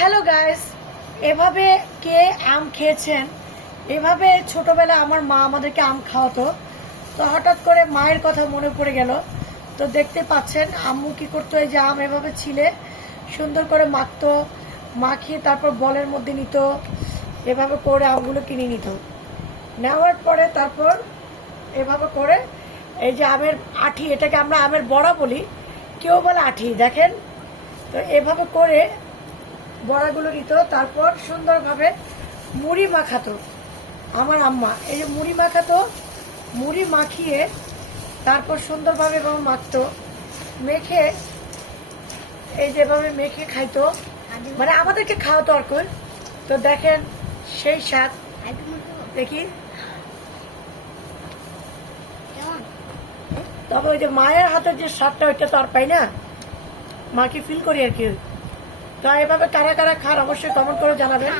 Hello guys, এভাবে কে আম খেয়েছেন? এভাবে ছোটবেলা আমার মা আমাদেরকে আম খাওয়াতো। তো হঠাৎ করে মায়ের কথা মনে পড়ে গেল। তো দেখতে পাচ্ছেন আম্মু কি করতো, এই যে আম এভাবে ছিলে সুন্দর করে মাখতো, মাখিয়ে তারপর বলের মধ্যে নিত, এভাবে করে আমগুলো কিনে নিত। নেওয়ার পরে তারপর এভাবে করে এই যে আমের আঠি, এটাকে আমরা আমের বড়া বলি, কেউ বলে আঠি। দেখেন, তো এভাবে করে বড়াগুলো নিত, তারপর সুন্দরভাবে মুড়ি মাখাতো আমার আম্মা। এই যে মুড়ি মাখাতো, মুড়ি মাখিয়ে তারপর সুন্দরভাবে এভাবে মাখতো, মেখে এই যেভাবে মেখে খাইতো, মানে আমাদেরকে খাওয়াতো আর কি। তো দেখেন সেই স্বাদ, দেখি। তবে ওই যে মায়ের হাতের যে স্বাদটা, ওইটা তো আর পাই না, মাকে ফিল করি আর কি। তো এভাবে কারা কারা খান অবশ্যই কমেন্ট করে জানাবেন।